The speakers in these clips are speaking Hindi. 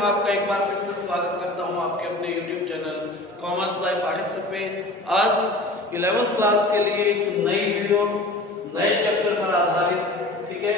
मैं आपका एक बार फिर से स्वागत करता हूं आपके अपने YouTube channel commerce by Pathak sir पे। आज 11th क्लास के लिए एक नई वीडियो नए चैप्टर पर आधारित, ठीक है,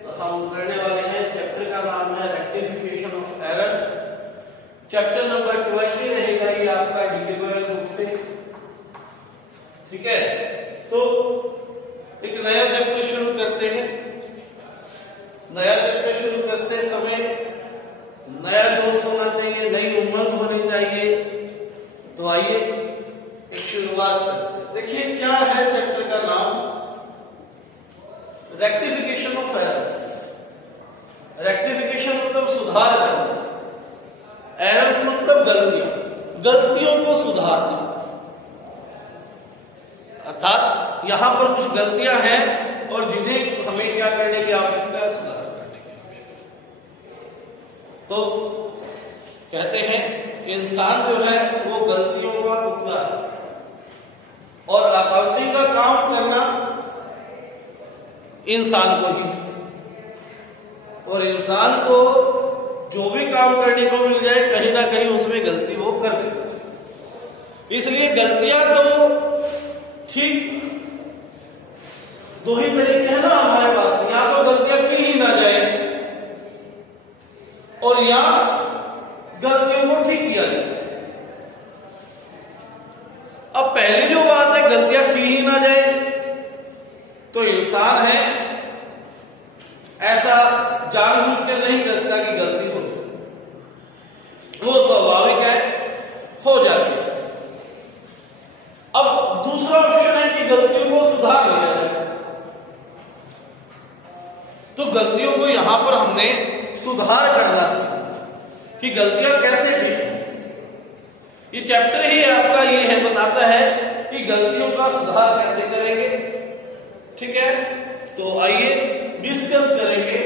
तो हम करने वाले हैं। चैप्टर का नाम है rectification of errors. Chapter number 20 रहेगा ये आपका डिग्री बुक से, ठीक है। तो एक नया चैप्टर शुरू करते हैं। नया चैप्टर शुरू करते समय नया जोश होना चाहिए, नई उमंग होनी चाहिए। तो आइए एक शुरुआत करते हैं। देखिए क्या है चैप्टर का नाम, रेक्टिफिकेशन ऑफ एरर्स। रेक्टिफिकेशन मतलब सुधार करना, एरर्स मतलब गलतियां, गलतियों को सुधारना। अर्थात यहां पर कुछ गलतियां हैं और जिन्हें हमें क्या करने की आवश्यकता है, सुधार करने की आवश्यकता। तो कहते हैं इंसान जो है वो गलतियों का पुतला है और अकाउंटिंग का काम करना इंसान को ही, और इंसान को जो भी काम करने को मिल जाए कहीं ना कहीं उसमें गलती वो कर देता है। इसलिए गलतियां तो ठीक दो ही तरीके हैं ना हमारे पास, या तो गलतियां की ही ना जाए और या गलतियों को ठीक किया जाए। अब पहली जो बात है, गलतियां की ही ना जाए, तो इंसान है ऐसा जानबूझकर नहीं करता कि गलती हो जाए, वो स्वाभाविक है, हो जाती है। अब दूसरा ऑप्शन है कि गलतियों को सुधार लिया जाए। तो गलतियों को यहां पर हमने सुधार करना सीखा कि गलतियां कैसे ठीक है। ये चैप्टर ही आपका ये है, बताता है कि गलतियों का सुधार कैसे करेंगे, ठीक है। तो आइए डिस्कस करेंगे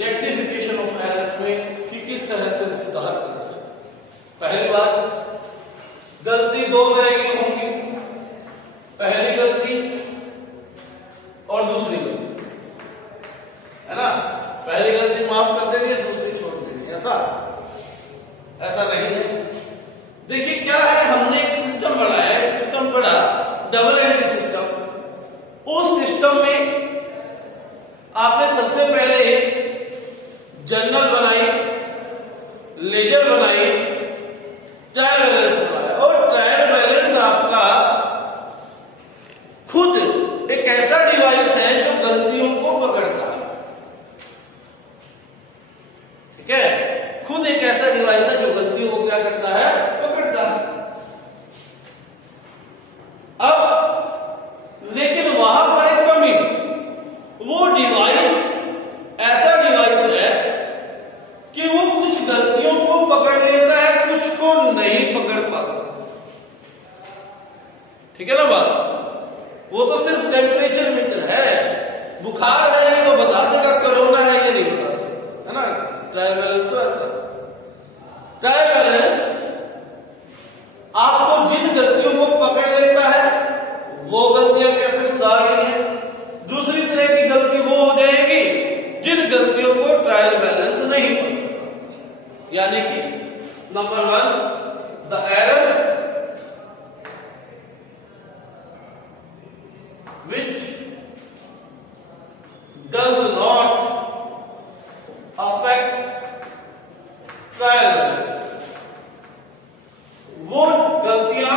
रेक्टिफिकेशन ऑफ एरर्स में कि किस तरह से सुधार करना है। पहली बात, गलती दो तरह की होंगी, पहली गलती और दूसरी गलती, है ना। पहली गलती माफ कर देनी है, दूसरी छोड़ देनी है, ऐसा नहीं है। देखिए क्या है, हमने एक सिस्टम बनाया, एक सिस्टम पढ़ा, डबल एंट्री सिस्टम। उस सिस्टम में आपने सबसे पहले जर्नल बनाई, लेजर बनाई, ट्रायल बैलेंस बनाया, और ट्रायल बैलेंस आपका खुद एक ऐसा डिवाइस है जो गलतियों को पकड़ता है, ठीक है। खुद एक ऐसा डिवाइस है जो गलतियों को क्या करता है, पकड़ता है। अब लेकिन वहां पर एक कमी, वो डिवाइस ऐसा डिवाइस है कि वो कुछ गलतियों को पकड़ लेता है, कुछ को नहीं पकड़ पाता, ठीक है ना बात। वो तो सिर्फ टेम्परेचर मीटर है, बुखार है ये तो बता देगा, कोरोना है ये नहीं बता सकता, है ना। ट्रायल बैलेंस तो ऐसा, ट्रायल बैलेंस आपको जिन गलतियों को पकड़ लेता है वो गलतियां कैसे सुधारनी है, दूसरी तरह की गलती वो हो जाएगी जिन गलतियों को ट्रायल बैलेंस नहीं पकड़ता। यानी कि number 1, the errors which does not affect trial balance, वो गलतियां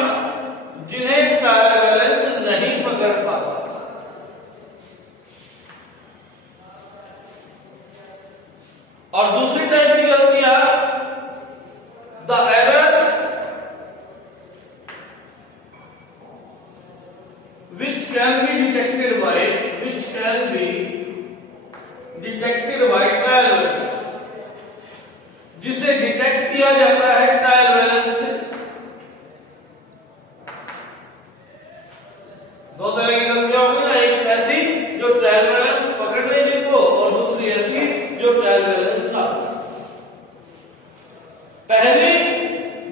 जिन्हें ट्रायल बैलेंस नहीं पकड़ पाता। और दूसरी टाइप की गलतियां, the errors which can be detected by trial balance, जिसे डिटेक्ट किया जाता है ट्रायल बैलेंस से। दो तरह की गलतियां होगी ना, एक ऐसी जो ट्रायल बैलेंस पकड़ ले जिनको, और दूसरी ऐसी जो ट्रायल बैलेंस ना पकड़े। पहली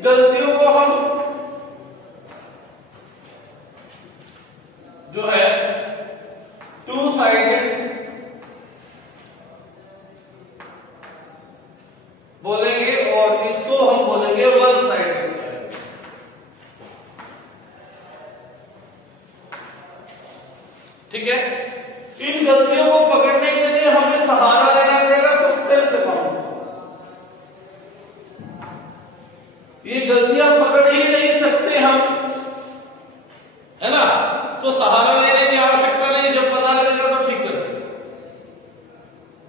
गलतियों को हम जो है टू साइडेड बोलेंगे, और ठीक है, इन गलतियों को पकड़ने के लिए हमें सहारा लेना पड़ेगा सस्पेंस अकाउंट। ये गलतियां पकड़ ही नहीं सकते हम, है ना, तो सहारा लेने की आवश्यकता नहीं, जब पता लगेगा तो ठीक कर देंगे।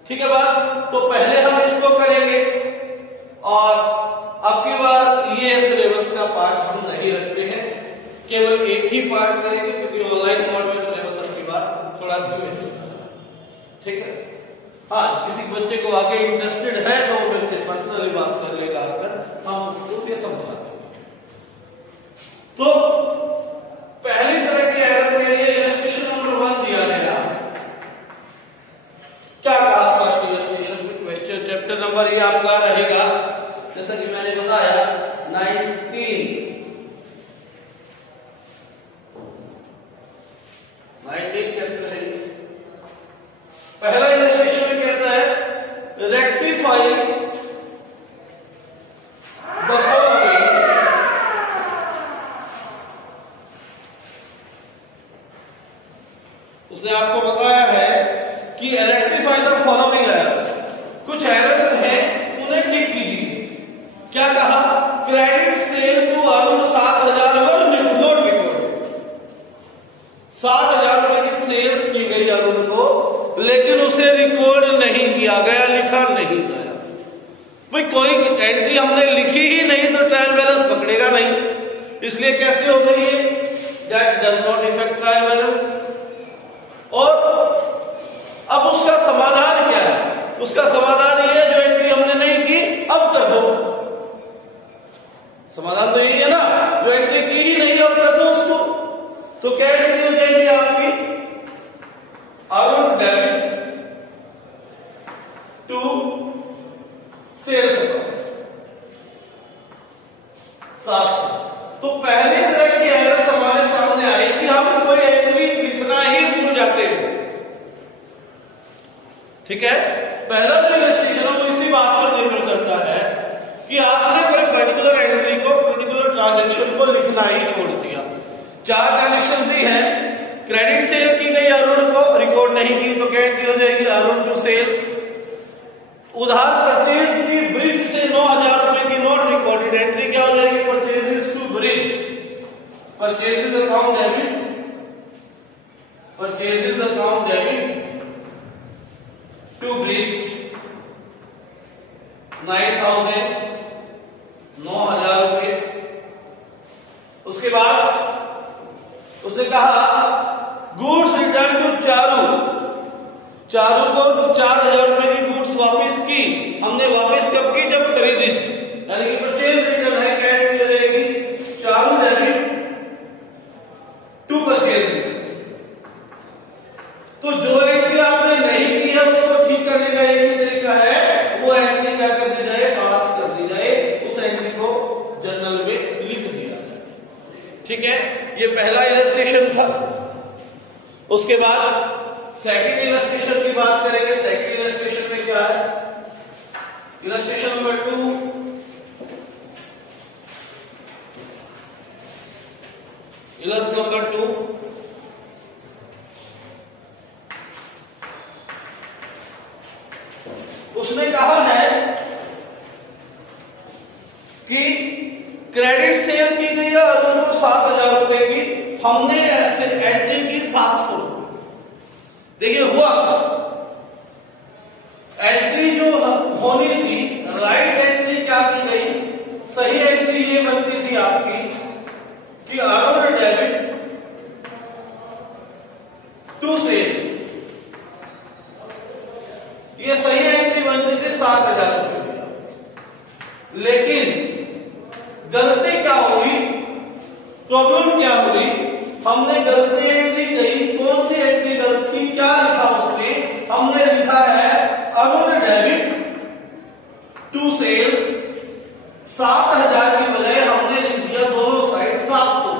ठीक है बात, तो पहले हम इसको करेंगे और अब की बार ये सिलेबस का पार्ट हम नहीं रखते हैं, केवल एक ही पार्ट करेंगे क्योंकि ऑनलाइन मोड में सिलेबस अब की बार थोड़ा धीमे चलता है। ठीक है, हाँ, किसी बच्चे को आगे इंटरेस्टेड है तो वो मेरे से पर्सनली बात कर लेगा, आकर हम उसको ये समझा देंगे। तो पहली तरह की एरर के लिए इलस्ट्रेशन नंबर 1 दिया गया। क्या कहा फर्स्ट इलस्ट्रेशन में? क्वेश्चन चैप्टर नंबर ये आपका रहेगा, जैसा कि मैंने बताया 19 चैप्टर है। पहला इलस्ट्रेशन में कहता है रेक्टिफाई द फॉलोइंग। उसने आपको बताया है कि रेक्टिफाई द फॉलोइंग एरर्स, कुछ एरर्स हैं उन्हें ठीक कीजिए। क्या कहा? Credit sale to Arun 7,000 were not recorded. 7,000 रुपए की सेल्स की गई अरुण को, लेकिन उसे रिकॉर्ड नहीं किया गया, लिखा नहीं गया। भाई कोई एंट्री हमने लिखी ही नहीं तो ट्रायल बैलेंस पकड़ेगा नहीं, इसलिए कैसे हो गई है? That does not effect trial balance. और अब उसका समाधान क्या है? उसका समाधान ये है, जो एंट्री हमने नहीं की अब कर दो। समाधान तो यही है ना, जो एंट्री की ही नहीं अब कर दो उसको। तो क्या एंट्री हो जाएगी आपकी? Arun debit to sales account 700। तो पहली तरह की एरर हमारे सामने आई कि हम कोई एंट्री लिखना ही भूल जाते हैं। ठीक है, पहला जो इलस्ट्रेशन है वो इसी बात पर निर्भर करता है कि आपने कोई पर्टिकुलर एंट्री को, पर्टिकुलर ट्रांजैक्शन को लिखना ही छोड़ दिया। 4 ट्रांजैक्शन दी है, क्रेडिट सेल की गई अरुण को, रिकॉर्ड नहीं की, तो क्या एंट्री हो जाएगी? Arun to sales. उधार परचेज की ब्रिज से 9,000 रुपए की नोट रिकॉर्डेड, एंट्री क्या हो जाएगी? Purchases to Brij. Purchases account debit, purchases account debit to Brij 9,000, 9,000 रुपए। उसके बाद उसने कहा goods return to Charu. Charu को 4,000 रुपए की गुड्स वापस की, हमने वापस कब की? जब खरीदी थी, यानी कि परचेज रिटर्न है। क्या हो जाएगी? Charu debit to purchase. तो जो एंट्री आपने नहीं की है उसको ठीक करने का एक ही तरीका है, वो एंट्री क्या कर दी जाए? पास कर दी जाए, उस एंट्री को जर्नल में लिख दिया जाए। ठीक है, ये पहला इलस्ट्रेशन था। उसके बाद सेकंड इलस्ट्रेशन की बात करेंगे। सेकंड इलस्ट्रेशन में क्या है? इलस्ट्रेशन नंबर 2, इलस्ट्रेशन नंबर 2 उसने कहा है कि क्रेडिट सेल की गई है अरुण को 7,000 रुपए की, हमने ऐसे एंट्री की 700 रुपए। देखिए हुआ एंट्री जो होनी थी, राइट एंट्री क्या की गई? सही एंट्री ये बनती थी आपकी कि अरुण डेबिट टू सेल्स, ये सही एंट्री बनती थी 7,000 रुपए। लेकिन गलती क्या हुई? प्रॉब्लम क्या हुई? हमने गलती एंट्री कही। कौन सी एंट्री गलती? क्या लिखा उसने? हमने लिखा है अरुण डेबिट टू सेल्स 7,000 की बजाय हमने लिख दिया दोनों साइड 700।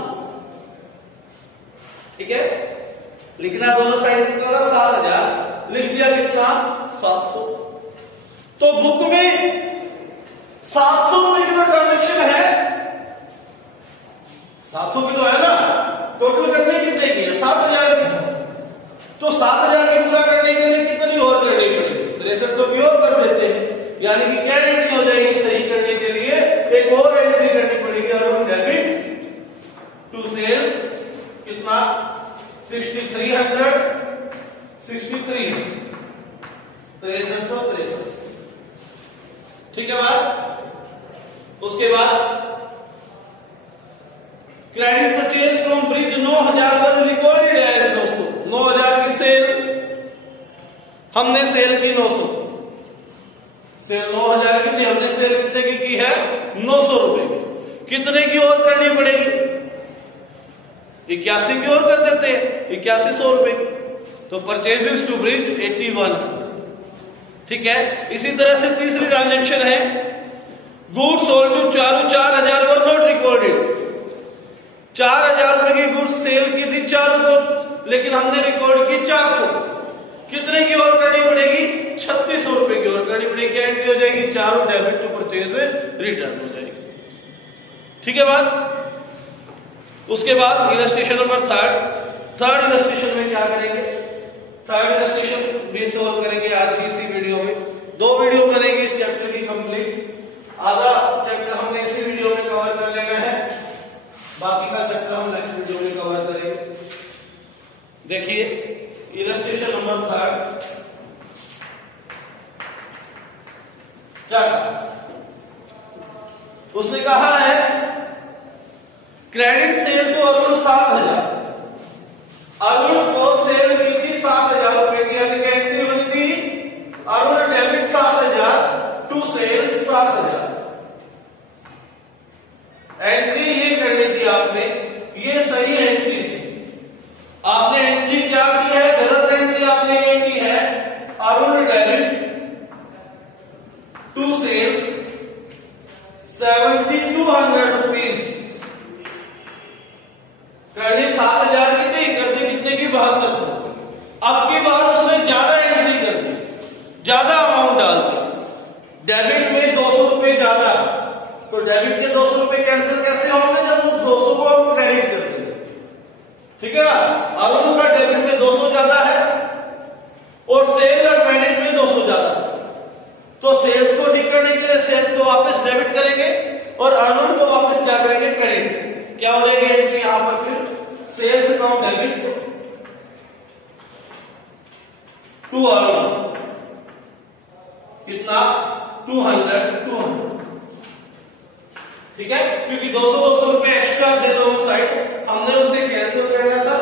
ठीक है, लिखना दोनों साइड कितना होगा? 7,000, लिख दिया कितना? 700। तो बुक में 700 रुपए की ट्रांजेक्शन है, 700 की तो है ना, टोटल करने कितने की है? 7,000 की। तो 7,000 की पूरा करने के लिए कितनी और करनी पड़ेगी? 6300 की और कर देते हैं, यानी कि क्या एंट्री हो जाएगी सही करने के लिए? एक और एंट्री करनी पड़ेगी अर्बन डेबिट टू सेल्स, कितना? 6300, 63 6363। ठीक है बात। उसके बाद क्रेडिट परचेज फ्रॉम ब्रिज 9,000 पर रिकॉर्डेड एज 900। 9,000 की सेल, हमने सेल की 900, सेल 9,000 की थी, हमने सेल कितने की है? 900 रुपए की। कितने की और करनी पड़ेगी? 81 की और कर देते हैं, 8100 रुपए की। तो परचेजेस टू ब्रिज 81। ठीक है। इसी तरह से तीसरी ट्रांजेक्शन है goods sold to Charu 4,000 were not recorded. 4,000 रुपए की गुड्स सेल की थी चारू को, लेकिन हमने रिकॉर्ड की 400। कितने की और करनी पड़ेगी? 3600 रुपए की और करनी पड़ेगी। क्या एंट्री हो जाएगी? Charu debit to purchase return हो जाएगी। ठीक है बात। उसके बाद इलस्ट्रेशन नंबर थर्ड इलस्ट्रेशन में क्या करेंगे? थर्ड इलस्ट्रेशन भी सोल्व करेंगे आज की इसी वीडियो में। 2 वीडियो करेंगे इस चैप्टर की कंप्लीट। आधा चैप्टर हमने इसी वीडियो में कवर कर लेना है, बाकी का चैप्टर हम नेक्स्ट वीडियो में कवर करेंगे। देखिए इलस्ट्रेशन नंबर 3 क्या कहा? उसने कहा है credit sale to Arun 7,000। Arun को सेल की थी 7,000 रुपए की, यानी कि एंट्री होनी थी Arun debit 7,000 to sale 7,000। Entry ये करनी थी आपने, ये सही एंट्री थी। आपने एंट्री क्या की है? गलत एंट्री आपने ये की है, Arun debit to sale 7,200 rupees. करनी 7,000 की थी, कर दी कितने की? 7200। अब की बार उसने ज्यादा एंट्री कर दी, ज्यादा अमाउंट डाल दी। डेबिट में 200 रुपए ज्यादा, तो डेबिट के 200 रुपए कैंसिल कैसे होंगे? जब उस 200 को हम क्रेडिट कर देंगे। ठीक है ना? अरुण का डेबिट में 200 ज्यादा है और सेल का क्रेडिट में 200 ज्यादा है, तो सेल्स को ठीक करने के लिए सेल्स को वापस डेबिट करेंगे और अरुण को वापस क्या करेंगे? क्रेडिट। क्या हो जाएगी एंट्री यहां पर? फिर sales account debit to Arun, कितना? 200। ठीक है, क्योंकि 200 रुपए एक्स्ट्रा थे दोनों साइड, हमने उसे कैंसिल करना था,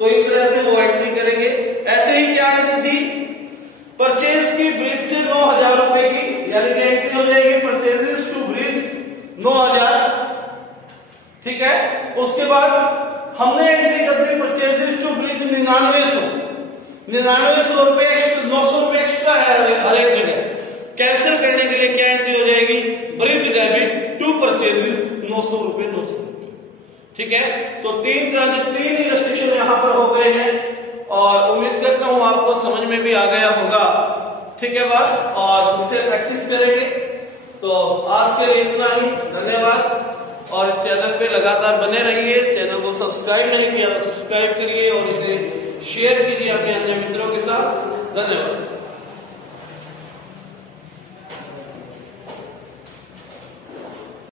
तो इस तरह से वो एंट्री करेंगे। ऐसे ही क्या एंट्री थी? परचेज की ब्रिज से 9,000 रुपए की, यानी कि एंट्री हो जाएगी परचेजेस टू ब्रिज 9,000। ठीक है। उसके बाद हमने एंट्री कर दी परचेजेस टू ब्रिज 9900। 9900 रुपए, 900 रुपए एक्स्ट्रा है हर एक जगह। कैंसिल करने के लिए क्या एंट्री हो जाएगी? ब्रिज डेबिट टू परचेजेस 900 रुपए 900 रुपए। ठीक है। तो 3 इलस्ट्रेशन यहां पर हो गए हैं और उम्मीद करता हूं आपको समझ में भी आ गया होगा। ठीक है बात, और इसे प्रैक्टिस करेंगे। तो आज के लिए इतना ही, धन्यवाद। और इस चैनल पे लगातार बने रहिए। चैनल को सब्सक्राइब नहीं किया तो सब्सक्राइब करिए और इसे शेयर कीजिए अपने अन्य मित्रों के साथ। धन्यवाद।